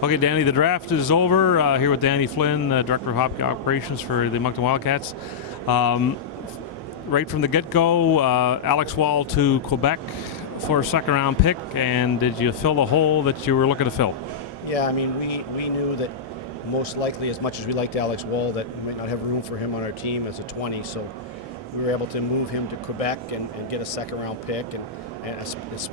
Okay, Danny, the draft is over. Here with Danny Flynn, Director of Hockey Operations for the Moncton Wildcats. Right from the get-go, Alex Wall to Quebec for a second-round pick, and did you fill the hole that you were looking to fill? Yeah, I mean, we knew that most likely, as much as we liked Alex Wall, that we might not have room for him on our team as a 20, so we were able to move him to Quebec and get a second-round pick, and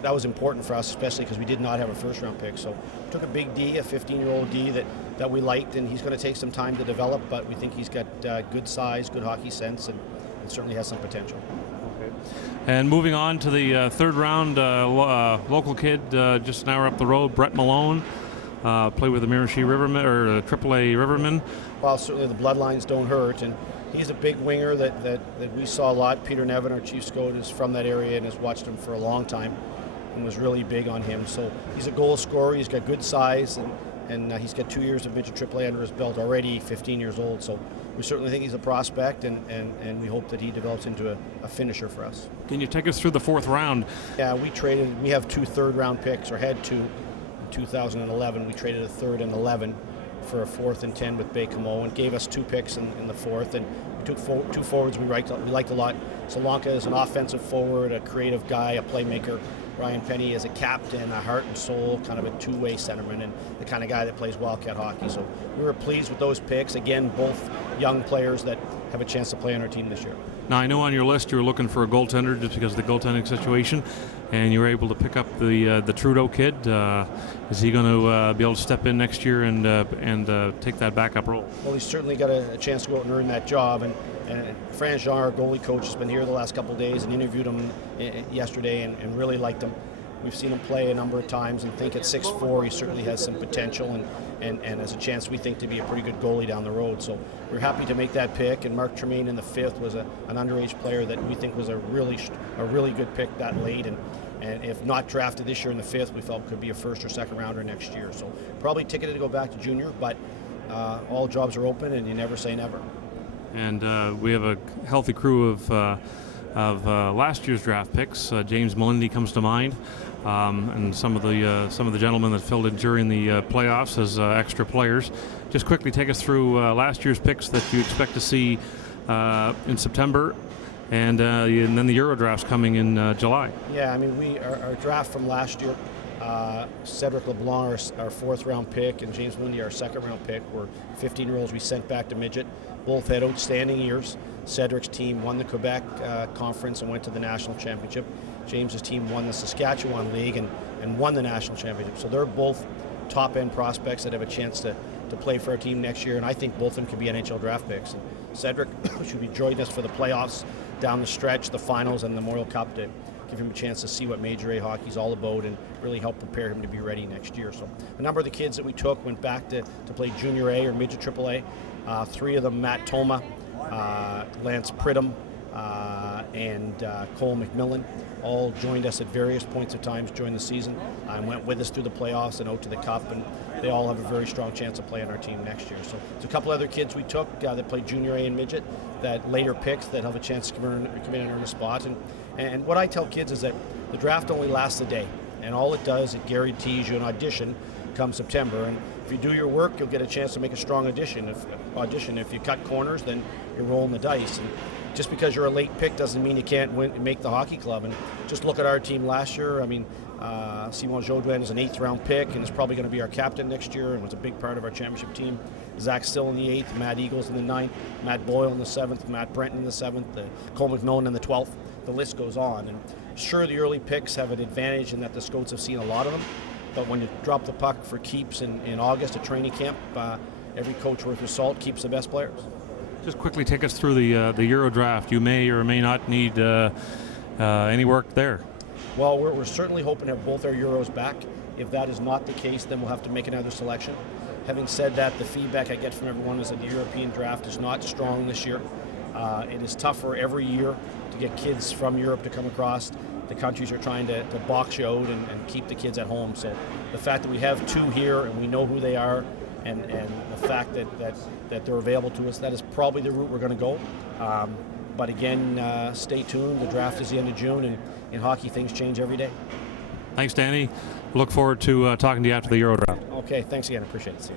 that was important for us, especially because we did not have a first-round pick. So we took a big D, a 15-year-old D that we liked, and he's going to take some time to develop, but we think he's got good size, good hockey sense, and certainly has some potential. Okay. And moving on to the third round, local kid just an hour up the road, Brett Malone, played with the Miramichi Rivermen, or AAA Rivermen. Well, certainly the bloodlines don't hurt, and he's a big winger that we saw a lot. Peter Nevin, our chief scout, is from that area and has watched him for a long time and was really big on him. So he's a goal scorer, he's got good size, and he's got 2 years of midget AAA under his belt already, 15 years old. So we certainly think he's a prospect, and we hope that he develops into a finisher for us. Can you take us through the fourth round? Yeah, we have 2 third-round picks, or had 2 in 2011. We traded a third and 11 for a 4th and 10 with Baie-Comeau, and gave us 2 picks in the 4th, and we took 2 forwards we liked a lot. Solanka is an offensive forward, a creative guy, a playmaker. Ryan Penny is a captain, a heart and soul, kind of a two-way centerman, and the kind of guy that plays Wildcat hockey. So we were pleased with those picks. Again, both young players that have a chance to play on our team this year. Now, I know on your list you were looking for a goaltender just because of the goaltending situation, and you were able to pick up the Trudeau kid. Is he going to be able to step in next year and take that backup role? Well, he's certainly got a chance to go out and earn that job. And Fran Jean, our goalie coach, has been here the last couple of days and interviewed him yesterday and really liked him. We've seen him play a number of times and think at 6'4", he certainly has some potential and has a chance, we think, to be a pretty good goalie down the road. So we're happy to make that pick. And Mark Tremaine in the 5th was an underage player that we think was a really good pick that late. And if not drafted this year in the 5th, we felt could be a first or second rounder next year. So probably ticketed to go back to junior, but all jobs are open and you never say never. And we have a healthy crew of last year's draft picks. James Melindy comes to mind, and some of the gentlemen that filled in during the playoffs as extra players. Just quickly take us through last year's picks that you expect to see in September, and then the Euro draft's coming in July. Yeah, I mean, our draft from last year, Cedric LeBlanc, our 4th-round pick, and James Melindy, our 2nd-round pick, were 15-year-olds we sent back to midget. Both had outstanding years. Cedric's team won the Quebec conference and went to the national championship. James's team won the Saskatchewan League and won the national championship. So they're both top-end prospects that have a chance to play for our team next year, and I think both of them could be NHL draft picks. And Cedric should be joining us for the playoffs down the stretch, the finals, and the Memorial Cup to give him a chance to see what Major A hockey's all about and really help prepare him to be ready next year. So a number of the kids that we took went back to play Junior A or Midget AAA. 3 of them, Matt Toma, Lance Pridham, and Cole McMillan, all joined us at various points of times during the season and went with us through the playoffs and out to the Cup, and they all have a very strong chance of playing our team next year. So there's a couple other kids we took that played Junior A and Midget that later picks that have a chance to come in and earn a spot. And what I tell kids is that the draft only lasts a day, and all it does, it guarantees you an audition come September. And if you do your work, you'll get a chance to make a strong audition. If you cut corners, then you're rolling the dice. And just because you're a late pick doesn't mean you can't make the hockey club. And just look at our team last year. I mean, Simon Jaudoin is an 8th-round pick and is probably going to be our captain next year and was a big part of our championship team. Zach Still in the 8th, Matt Eagles in the 9th, Matt Boyle in the 7th, Matt Brenton in the 7th, Cole McMillan in the 12th. The list goes on. And sure, the early picks have an advantage in that the scouts have seen a lot of them. But when you drop the puck for keeps in August at training camp, every coach worth his salt keeps the best players. Just quickly take us through the Euro draft. You may or may not need any work there. Well, we're certainly hoping to have both our Euros back. If that is not the case, then we'll have to make another selection. Having said that, the feedback I get from everyone is that the European draft is not strong this year. It is tougher every year to get kids from Europe to come across. The countries are trying to box you out and keep the kids at home. So the fact that we have 2 here and we know who they are, and the fact that they're available to us, that is probably the route we're going to go. But again, stay tuned. The draft is the end of June, and in hockey, things change every day. Thanks, Danny. look forward to talking to you after the Euro draft. Okay, thanks again. Appreciate it. See you.